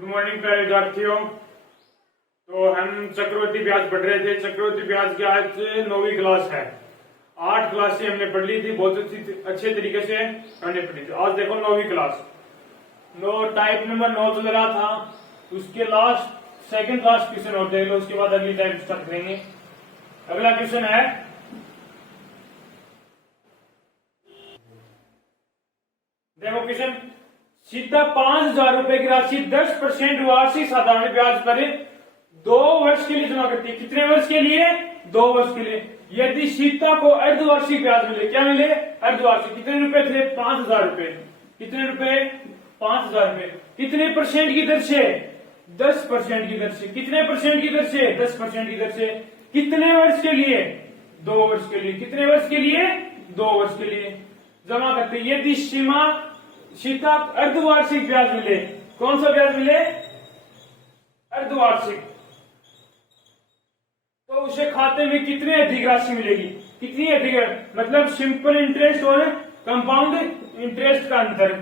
Good morning प्यारे विद्यार्थियों। तो हम चक्रवर्ती ब्याज पढ़ रहे थे। चक्रवर्ती ब्याज की आज 9वीं क्लास है। 8 क्लास से हमने पढ़ ली थी, बहुत अच्छे तरीके से हमने पढ़ी थी। आज देखो 9वीं क्लास, टाइप नंबर 9 चल रहा था, उसके लास्ट सेकंड लास्ट क्वेश्चन और देख लो, उसके बाद अगली टाइप स्टार्ट करेंगे। अगला क्वेश्चन है, देखो क्वेश्चन, सीधा 5,000 रुपए की राशि 10% वार्षिक साधारण ब्याज पर 2 वर्ष के लिए जमा करती है। कितने वर्ष के लिए? 2 वर्ष के लिए। यदि सीता को अर्धवार्षिक ब्याज मिले, क्या मिले? अर्धवार्षिक। कितने रुपए थे? 5,000 रुपए। कितने रुपए? 5,000 रुपए। कितने परसेंट की दर से? 10% की दर से। कितने परसेंट की दर से? 10% की दर से। कितने वर्ष के लिए? 2 वर्ष के लिए। कितने वर्ष के लिए? 2 वर्ष के लिए जमा करते हैं। यदि सीता अर्धवार्षिक ब्याज मिले, कौन सा ब्याज मिले? अर्धवार्षिक, तो उसे खाते में कितनी अधिक राशि मिलेगी? कितनी अधिक? मतलब सिंपल इंटरेस्ट और कंपाउंड इंटरेस्ट का अंतर।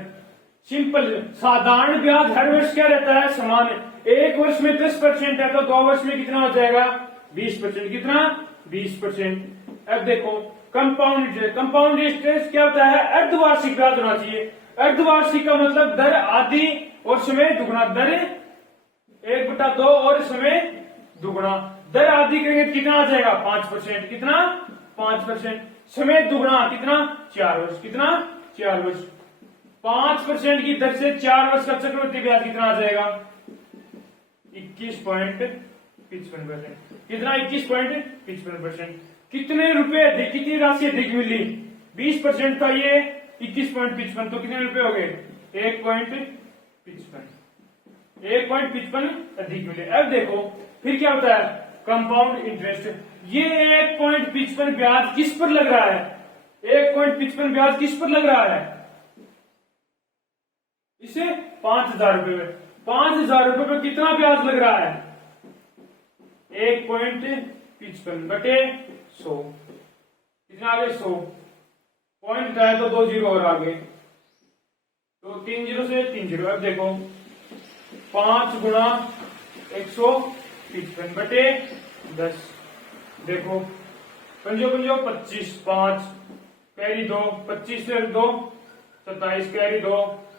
सिंपल साधारण ब्याज हर वर्ष क्या रहता है? समान। एक वर्ष में 10% है तो 2 वर्ष में कितना हो जाएगा? 20%। कितना? 20%। अब देखो कंपाउंड इंटरेस्ट क्या होता है? अर्धवार्षिक ब्याज होना चाहिए। अर्धवार्षिक का मतलब दर आधी और समय दुगुना। दर 1/2 और समय दुगुना। दर आधी करेंगे कितना आ जाएगा? 5%। कितना? 5%। समय दुगुना कितना? 4 वर्ष। कितना? 4 वर्ष। 5% की दर से 4 वर्ष का चक्रवृद्धि ब्याज कितना आ जाएगा? 21.55%। कितना? 21.55%। कितने रुपए अधिक, कितनी राशि अधिक मिली? 20% था ये, 21.55, तो कितने रुपए हो गए? 1.55। 1.55 अधिक मिले। अब देखो फिर क्या होता है? Compound interest. ये 1.55 ब्याज किस पर लग रहा है? 1.55 ब्याज किस पर लग रहा है? इसे 5,000 रुपए में। 5,000 रुपए में कितना ब्याज लग रहा है? 1.55 बटे 100। कितना आ गया? 100। पॉइंट का है तो 2 जीरो और आगे, तो 3 जीरो से 3 जीरो। अब देखो 5 गुणा 155 बटे 10। देखो 5 पंजो 25, 5 कैरी 2, 25 से 2 27 कैरी 2,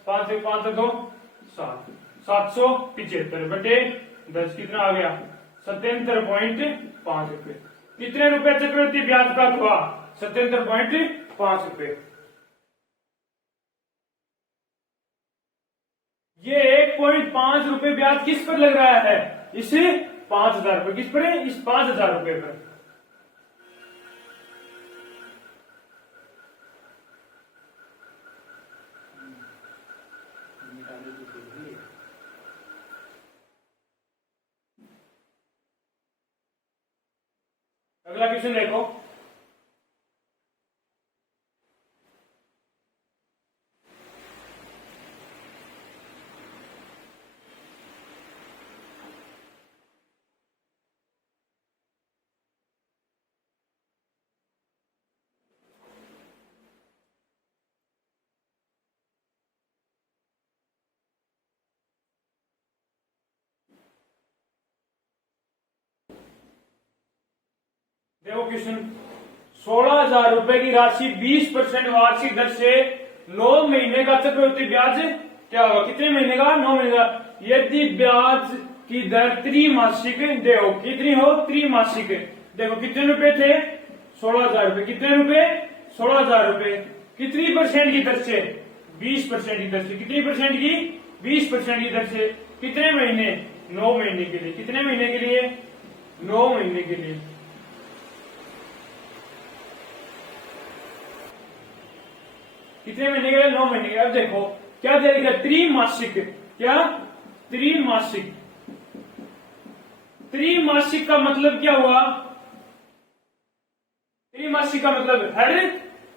5 से 5 से 2 7, 775 बटे 10। कितना आ गया? 77.5 रुपए। कितने रुपए चक्रवृद्धि ब्याज प्राप्त हुआ? 77.5 रुपए। ये 1.5 रुपए ब्याज किस पर लग रहा है? इसे 5,000 रुपए। किस पर है? इस 5,000 रुपए पर। अगला क्वेश्चन देखो, क्वेश्चन 16,000 रुपए की राशि 20% वार्षिक दर से 9 महीने का चक्रवृद्धि ब्याज क्या होगा? कितने महीने का? 9 महीने का। यदि ब्याज की दर त्रैमासिक देखो, कितनी हो? त्रैमासिक। देखो कितने रुपए थे? 16,000 रुपए। कितने रुपए? 16,000 रुपए। कितनी परसेंट की दर से? 20% की दर से। कितनी परसेंट की? 20% की दर से। कितने महीने? 9 महीने के लिए। कितने महीने के लिए? 9 महीने के लिए। कितने महीने के लिए? 9 महीने के। अब देखो क्या दे दिया? त्रैमासिक। क्या? त्रैमासिक। त्रैमासिक का मतलब क्या हुआ? त्रैमासिक का मतलब हर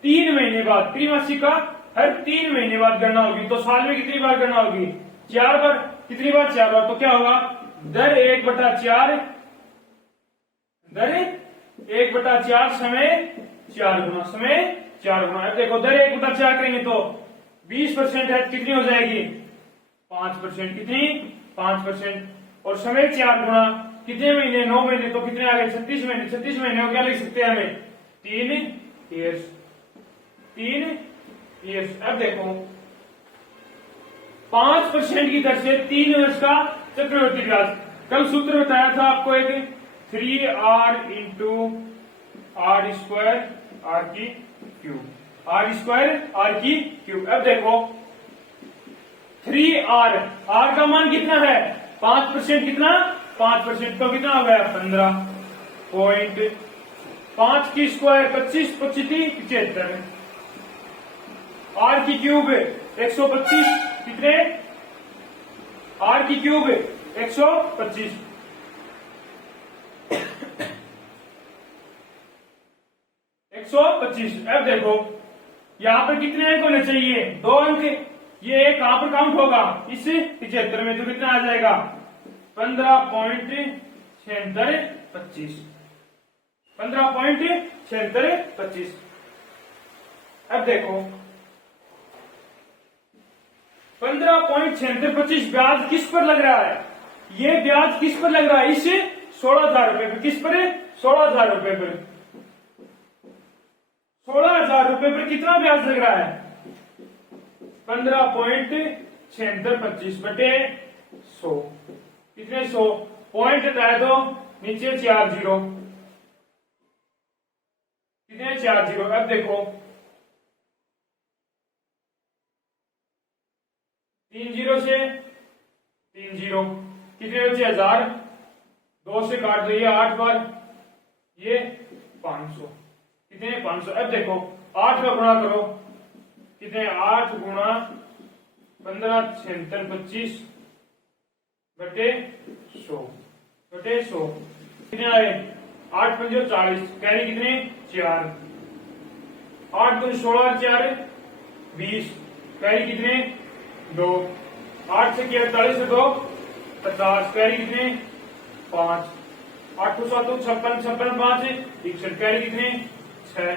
3 महीने बाद। त्रैमासिक का हर 3 महीने बाद गणना होगी। तो साल में कितनी बार गणना होगी? 4 बार। कितनी बार? 4 बार। तो क्या होगा? दर 1/4, दर 1/4 समय 4 गुना। समय 4 गुना। देखो दर 1/4 करेंगे तो 20% है, कितनी हो जाएगी? 5%। कितनी? 5%। और समय 4 गुना कितने महीने, 9 महीने, तो कितने आ गए 36 महीने। 36 महीने को क्या लिख सकते हैं हमें 3 ईयर्स, 3 ईयर्स। अब देखो 5% की दर से 3 वर्ष का चक्रवृद्धि ब्याज। कल सूत्र बताया था आपको एक 3r into R square R की क्यूब, आर स्क्वायर आर की क्यूब। अब देखो 3r, r का मान कितना है 5%, कितना 5%, तो कितना हो गया 15.5 की स्क्वायर 25, 25 75, आर की क्यूब 125, कितने आर की क्यूब 125, 125। अब देखो यहां पर कितने अंक होने चाहिए 2 अंक, ये एक कहां पर काउंट होगा इस 75 में, तो कितना आ जाएगा 15.7625, 15.7625। अब देखो 15.7625 ब्याज किस पर लग रहा है, ये ब्याज किस पर लग रहा है इस 16,000 रुपए पर, किस पर 16,000 रुपए पर, 16,000 रुपए पर कितना ब्याज लग रहा है 15.7625 बटे 100, कितने 100, पॉइंट हटाए दो नीचे 4 जीरो, कितने 4 जीरो। अब देखो 3 जीरो से 3 जीरो, कितने बचे 1000, 2 से काट दो ये 8 बार, ये 500, कितने 500। अब देखो 8 का गुणा करो, कितने 8 गुणा 15.7625 बटे 100, बटे 100, कितने आए 8 पंजे 40, कैरी कितने 4, 8 दूनी 16, 4 20, कैरी कितने 2, 8 से 48 से 2 50, कैरी कितने 5, 8 को 7 56, 56 5 61, कैरी कितने 6,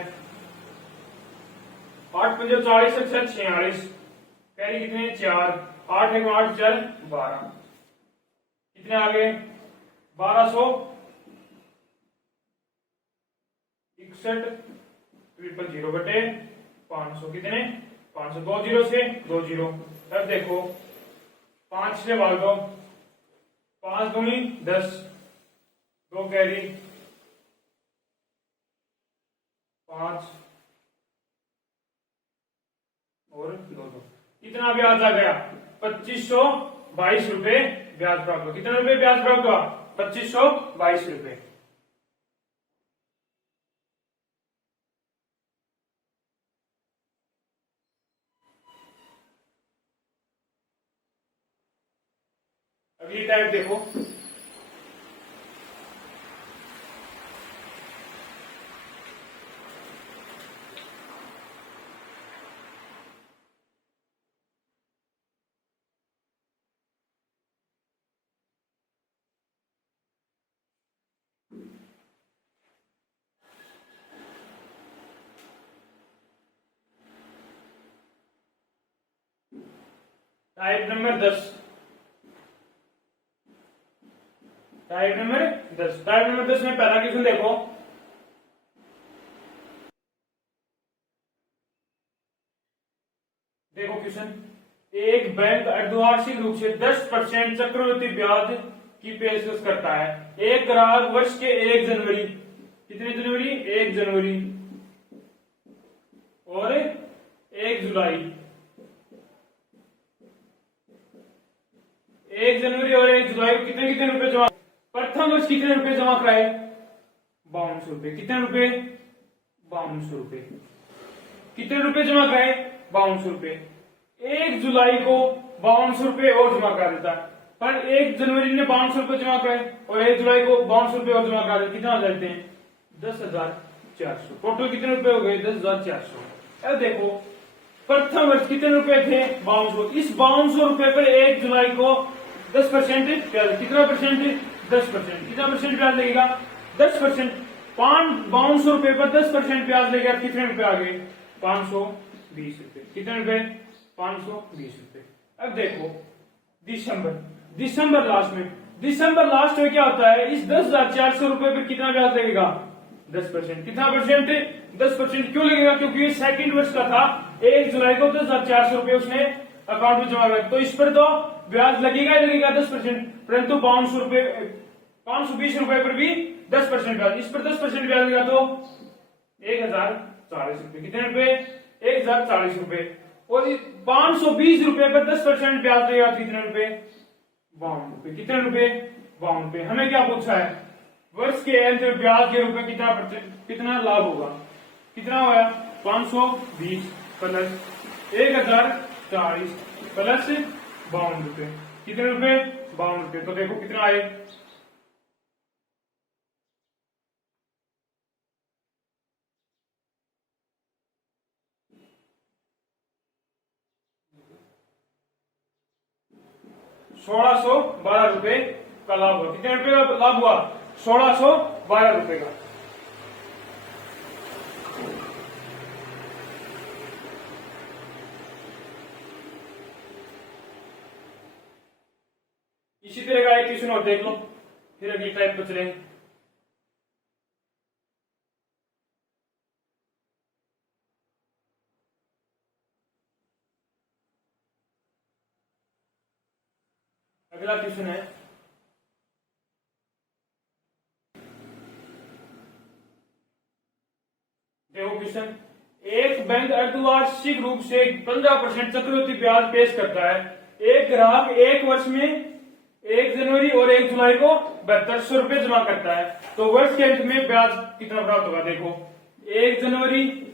8 पंजे 40 से 6 46, कैरी कितने 4, 8 है 8 4 12, कितने आ गए 1261 बटे 500, कितने 500, 2 जीरो से 2 जीरो। अब देखो 5 से भाग दो, 5 दूनी 10, 2 कैरी 5 और 2 2, कितना ब्याज आ गया 2522 रुपए ब्याज प्राप्त हुआ। कितना रुपए ब्याज प्राप्त हुआ 2522 रुपए। अगली टाइप देखो type number 10, type number 10, type number 10 में पहला क्वेश्चन देखो, देखो क्वेश्चन, एक बैंक अर्धवार्षिक रूप से 10% चक्रवृद्धि ब्याज की पेशकश करता है। एक ग्राहक वर्ष के 1 जनवरी, कितने जनवरी 1 जनवरी और 1 जुलाई, 1 जनवरी और 1 जुलाई को कितने कितने रुपए जमा, प्रथम वर्ष कितने रुपए जमा कराए 5200 रुपए, कितने रुपए 5200 रुपए, कितने रुपए जमा कराए 5200 रुपए। 1 जुलाई को 5200 रुपए और जमा करा देता, पर 1 जनवरी ने 5200 रुपए जमा कराए और 1 जुलाई को 5200 रुपए और जमा करा देते, कितना हो जाते हैं 10,400, टोटल कितने रुपए हो गए 10,400। अब देखो प्रथम वर्ष कितने रुपए थे 5200, इस 5200 रुपए पर 1 जुलाई को 10% ब्याज, कितना परसेंट 10%, कितना परसेंट ब्याज लगेगा 10%, 5200 रुपए पर 10% ब्याज लगेगा, कितने रुपए आ गए 520 रुपए, कितने रुपए 520 रुपए। अब देखो दिसंबर, दिसंबर लास्ट में, दिसंबर लास्ट में क्या होता है, इस 10,400 रुपए पर कितना ब्याज लगेगा, 10%। कितना परसेंट, 10%। क्यों लगेगा, क्योंकि ये सेकंड वर्ष का था, 1 जुलाई को 10,400 रुपए उसने अकाउंट में जमा किया, तो इस पर तो ब्याज लगेगा ही लगेगा 10%, परंतु 520 रुपए पर भी 10% ब्याज, इस पर 10% ब्याज लगेगा तो 1,040 रुपए। कितने रुपए, 1,040 रुपए। और 520 रुपए पर 10% ब्याज लगेगा कितने रुपए, 52 रुपए। कितने रुपए, 52 रुपए। हमें क्या पूछा है, वर्ष के अंत में ब्याज के रूप में कितना लाभ होगा, कितना होगा, 520 प्लस 1,040 प्लस 52 रुपए। कितने रुपए, 52 रुपए। तो देखो कितना आए, ₹1612 का लाभ हुआ। कितने रुपए का लाभ हुआ, 1612 रुपए का। इसी तरह का एक क्वेश्चन और देख लो, फिर अगली टाइप पर चलेंगे। अगला क्वेश्चन है, देखो क्वेश्चन, एक बैंक अर्धवार्षिक रूप से 15% चक्रवृद्धि ब्याज पेश करता है। एक ग्राहक एक वर्ष में 1 जनवरी और 1 जुलाई को 7200 रुपए जमा करता है, तो वर्ष के अंत में ब्याज कितना प्राप्त होगा। देखो 1 जनवरी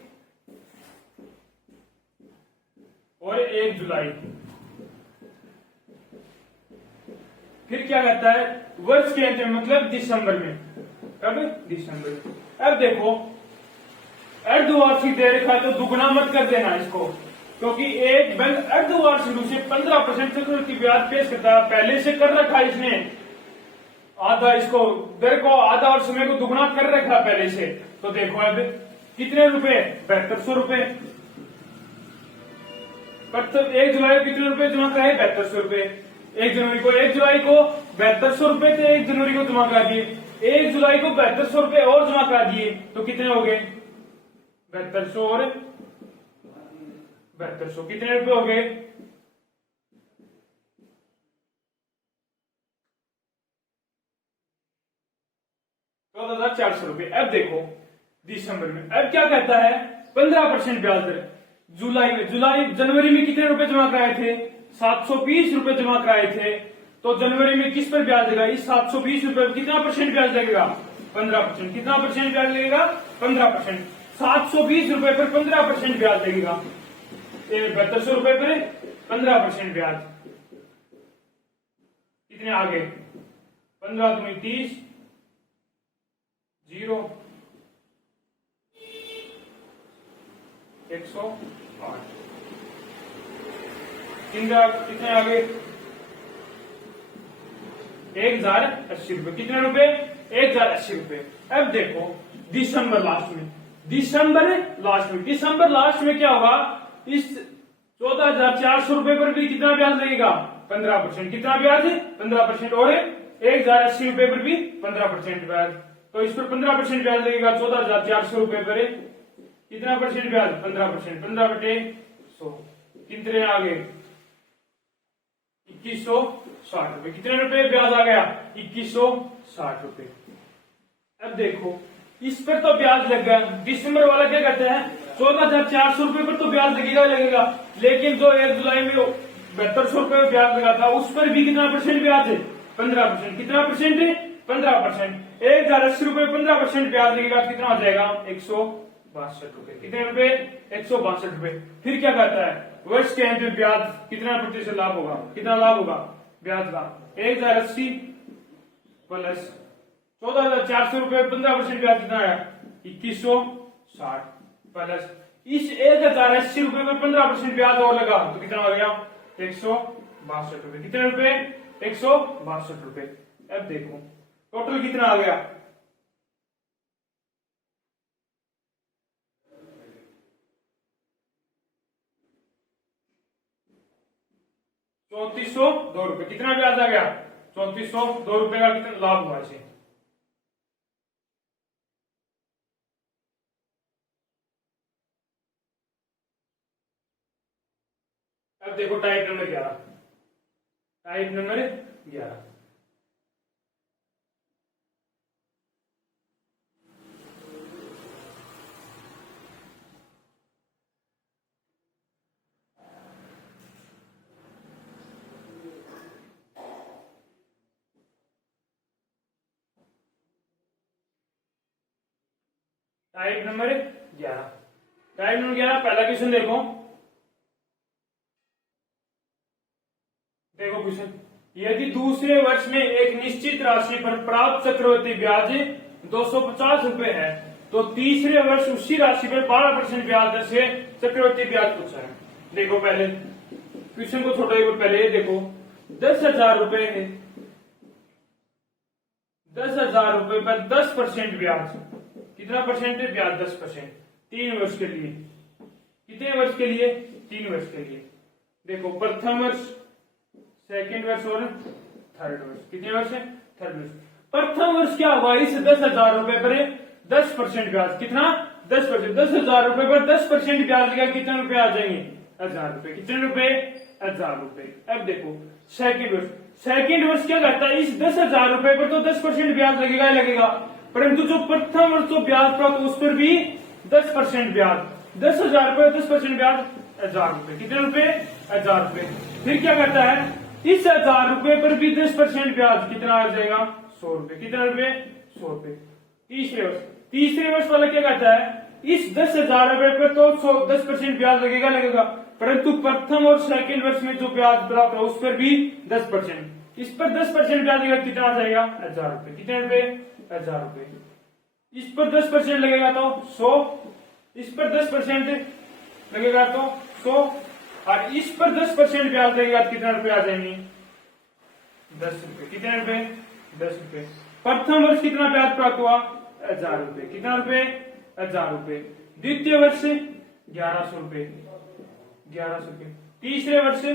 और 1 जुलाई, फिर क्या कहता है, वर्ष के अंत में मतलब दिसंबर में, कब, दिसंबर में। अब देखो अर्धवार्षिक दे रखा है तो दुगना मत कर देना इसको, क्योंकि एक बैंक अर्धवार्षिक रूप से 15% चक्रवृद्धि ब्याज पेश करता है, पहले से कर रखा है इसने आधा, इसको दर को आधा और समय को दुगना कर रखा पहले से। तो देखो अब कितने रुपए, 7200 रुपए। 1 जुलाई को कितने रुपए जमा कराए, 7200 रुपए। 1 जनवरी को, 1 जुलाई को 7200 रुपए थे, 1 जनवरी को जमा करा दिए, 1 जुलाई को 7200 रुपए और जमा करा दिए, तो कितने हो गए, 7200 और 7200, कितने रुपए हो गए, 14,400 रुपए। अब देखो दिसंबर में, अब क्या कहता है, 15% ब्याज दर। जनवरी में कितने रुपए जमा कराए थे, 720 रुपए जमा कराए थे, तो जनवरी में किस पर ब्याज लगेगा, इस 720 रुपए पर कितना परसेंट ब्याज लगेगा, 15%। कितना परसेंट ब्याज लगेगा, 15%। 720 रुपए पर 15% ब्याज लगेगा, 7200 रुपए पर 15% ब्याज, कितने आ गए, 15 दूनी 30, 0, 108, कितने आ गए, 1,080 रुपए। कितने रुपए, 1,080 रुपए। अब देखो दिसंबर लास्ट में, दिसंबर लास्ट में क्या होगा, इस 14,400 रुपए पर भी कितना ब्याज लगेगा, 15%। कितना ब्याज है, 15%। और 1,080 रुपए पर भी 15% ब्याज, तो इस पर 15% ब्याज लगेगा 14,400 रुपए पर। कितना परसेंट ब्याज, 15%। 15/100 कितने आ गए, 2160 रुपए। कितने रुपए ब्याज आ गया, 2160 रुपए। अब देखो इस पर तो ब्याज लग गया, दिसंबर वाला क्या कहते हैं, 14,400 रुपए पर तो ब्याज लगेगा, लेकिन जो 1 जुलाई में 7200 रुपए ब्याज लगा था उस पर भी कितना परसेंट ब्याज है, 15%। कितना परसेंट है, 15%। 1,080 रुपए 15% ब्याज लगेगा, कितना हो जाएगा, 162 रुपए। कितने रुपए, 162 रुपए। फिर क्या कहता है, वर्ष के अंत में ब्याज कितना प्रतिशत लाभ होगा, कितना लाभ होगा ब्याज का, 1,080 प्लस 14,400 रुपए 15% ब्याज कितना आया, 2160 प्लस इस 1,080 रुपए में 15% ब्याज और लगा तो कितना हो गया, 162 रुपए। कितने रुपए, 162 रुपए। अब देखो टोटल कितना आ गया, 3402 रुपए। कितना ब्याज आ गया? 3402 रुपए का कितना लाभ हुआ इसे। अब देखो type number 11। Type number 11, type number 11। Type number 11 पहला क्वेश्चन देखो। देखो क्वेश्चन, यदि दूसरे वर्ष में एक निश्चित राशि पर प्राप्त चक्रवृद्धि ब्याज 250 रुपए है तो तीसरे वर्ष उसी राशि पर 12% ब्याज दर से चक्रवृद्धि ब्याज पूछा है। देखो पहले क्वेश्चन को छोटा एक पहले देखो, 10,000 रुपए है, 10,000 रुपए पर 10% ब्याज। कितना परसेंट है? ब्याज 10%। 3 वर्ष के लिए। कितने वर्ष के लिए? 3 वर्ष के लिए। देखो प्रथम वर्ष, सेकेंड वर्ष और थर्ड वर्ष। कितने वर्ष है? थर्ड वर्ष। प्रथम वर्ष क्या हुआ? इस 10,000 रुपए पर 10% ब्याज। कितना? 10%। 10,000 रुपए पर 10% ब्याज लगा, कितने रुपए आ जाएंगे? 1,000 रुपए। कितने रुपए? 1,000 रुपए। अब देखो सेकेंड वर्ष। सेकेंड वर्ष क्या करता है? इस 10,000 रुपए पर तो 10% ब्याज लगेगा ही लगेगा, परंतु जो प्रथम वर्ष जो ब्याज प्राप्त उस पर भी 10% ब्याज। 10,000 रुपए 10% ब्याज 1,000 रुपए। कितने रुपए? 1,000 रुपए। फिर क्या करता है? इस 1,000 रुपए पर भी 10% ब्याज। कितना आ जाएगा? 100 रुपए। कितने रुपए? 100 रुपए। तीसरे वर्ष। तीसरे वर्ष वाला क्या कहता है? इस 10,000 रुपए पर तो 10% ब्याज लगेगा लगेगा, परंतु प्रथम और सेकेंड वर्ष में जो ब्याज प्राप्त है उस पर भी 10%। इस पर 10% ब्याज लगेगा, कितना आ जाएगा? 1,000 रुपए। कितने रुपए? 1,000 रुपए। इस पर 10% लगेगा तो 100, इस पर 10% लगेगा तो 100, और इस पर 10% ब्याज लगेगा तो कितने रुपए आ जाएंगे? 10 रुपए। कितने रुपए? 10 रुपए। प्रथम वर्ष कितना ब्याज प्राप्त हुआ? 1,000 रुपए। कितना रुपए? 1,000 रुपए। द्वितीय वर्ष 1,100 रुपए। 1,100 रुपए। तीसरे वर्ष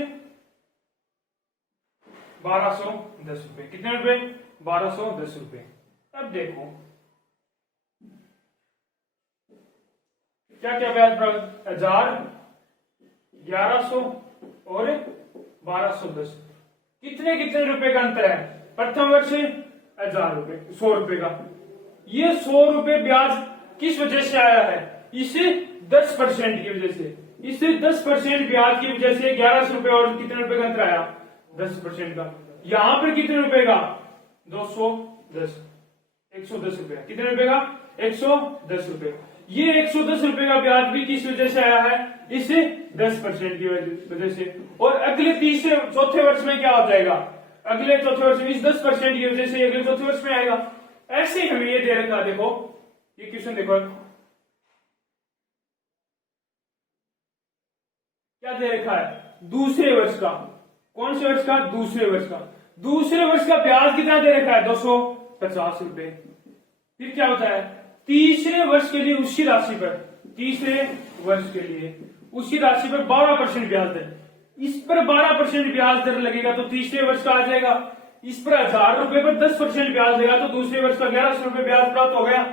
1,210 रुपए। कितने रुपए? 1,210 रुपए। अब देखो क्या क्या ब्याज प्राप्त? 1,000, 1,100 और 1,210। कितने कितने रुपए का अंतर है? प्रथम वर्ष 1,000 रुपए, 100 रुपए का। ये 100 रुपए ब्याज किस वजह से आया है? इस 10% की वजह से। इस 10% ब्याज की वजह से 1,100 रुपए और कितने रुपए का अंतर आया? 10% का। यहां पर कितने रुपए का? 210, 110 रुपए। कितने रुपए का? 110 रुपए। ये 110 रुपए का ब्याज भी किस वजह से आया है? इस 10% की वजह से। और अगले तीसरे चौथे वर्ष में क्या हो जाएगा? अगले चौथे वर्ष में इस 10% की वजह से अगले चौथे वर्ष में आएगा। ऐसे ही हमें ये दे रखा, देखो ये क्वेश्चन देखो क्या दे रखा है? दूसरे वर्ष का। कौन से वर्ष का? दूसरे वर्ष का। दूसरे वर्ष का ब्याज कितना दे रखा है? 250 रुपए। फिर क्या होता है? तीसरे वर्ष के लिए उसी राशि पर, तीसरे वर्ष के लिए उसी राशि पर 12% ब्याज दर। इस पर 12% ब्याज दर लगेगा तो तीसरे वर्ष का आ जाएगा। इस पर 1,000 रुपए पर 10% ब्याज देगा तो दूसरे वर्ष का 1,100 रुपए ब्याज प्राप्त हो गया।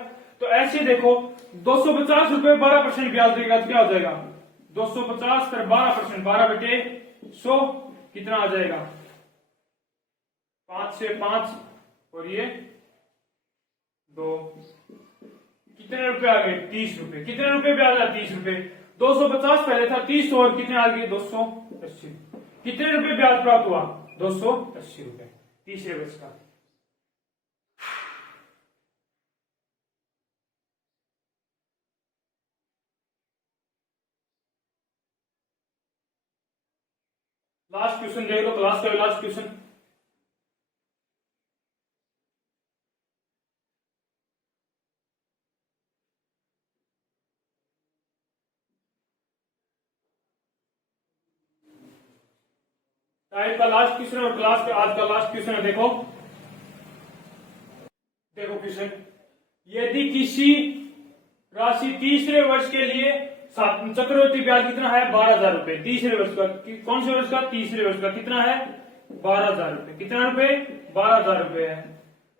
तो ऐसे देखो 250 रुपए 12% ब्याज देगा तो क्या हो जाएगा? 250 पर 12%, 12/100 कितना आ जाएगा? 5 से 5 और ये 2, कितने रुपए आ गए? 30 रुपए। कितने रुपए ब्याज आ? 30 रुपए। 250 पहले था, 30 और कितने आ गए? 280। कितने रुपए ब्याज प्राप्त हुआ? 280 रुपए तीसरे वर्ष का। लास्ट क्वेश्चन देख लो, क्लास का लास्ट क्वेश्चन। टाइप का लास्ट क्वेश्चन और क्लास का आज का लास्ट क्वेश्चन है। देखो देखो क्वेश्चन, यदि किसी राशि तीसरे वर्ष के लिए चक्रवर्ती ब्याज कितना है 12,000 रुपए तीसरे वर्ष का। कौन से वर्ष का? तीसरे वर्ष का। कितना है 12,000 रुपए। कितना रुपए? 12,000 रुपए है।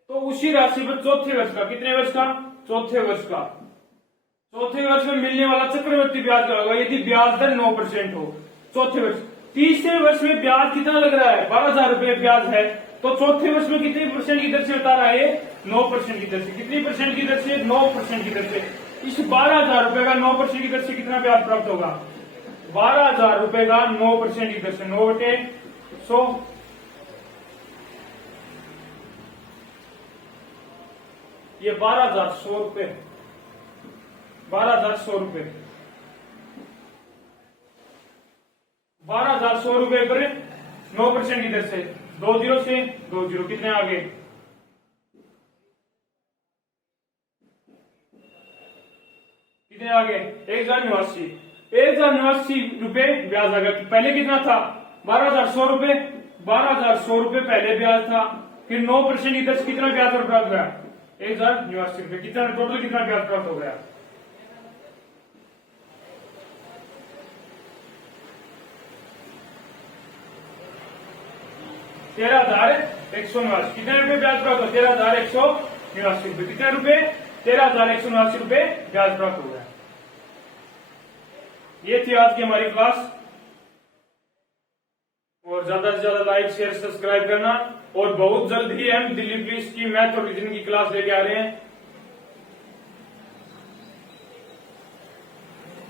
तो उसी राशि पर चौथे वर्ष का, कितने वर्ष का? चौथे वर्ष का। चौथे वर्ष में मिलने वाला चक्रवर्ती ब्याज क्या होगा यदि ब्याज दर 9% हो चौथे वर्ष। तीसरे वर्ष में ब्याज कितना लग रहा है? 12,000 रुपए ब्याज है, तो चौथे वर्ष में कितनी परसेंट की दर से बता रहा है? 9% की दर से। कितनी परसेंट की दर से? 9% की दर से। इस 12,000 रुपए का 9% की दर से कितना ब्याज प्राप्त होगा? 12,000 रुपए का 9% की दर से 9/100। ये 12,100 रुपए, 12,100 रुपए, 12,100 रुपए पर 9% की दर से 2 जीरो से 2 जीरो। कितने आगे? कितने आगे? 1,089। 1,089 रुपए ब्याज आ गया। पहले कितना था? 12,100 रुपए। 12,100 रुपए पहले ब्याज था, फिर 9% की दर से कितना ब्याज प्राप्त हुआ? 1,089 रुपए। कितना टोटल कितना ब्याज प्राप्त हो गया? ₹13,189। कितने रुपए ब्याज प्राप्त हो? 13,189 रुपए। कितने रुपए? 13,189 रुपए ब्याज प्राप्त हो गया। ये थी आज की हमारी क्लास। और ज्यादा से ज्यादा लाइक शेयर सब्सक्राइब करना। और बहुत जल्द ही हम दिल्ली पुलिस की मैथ और रीजनिंग की क्लास लेके आ रहे हैं।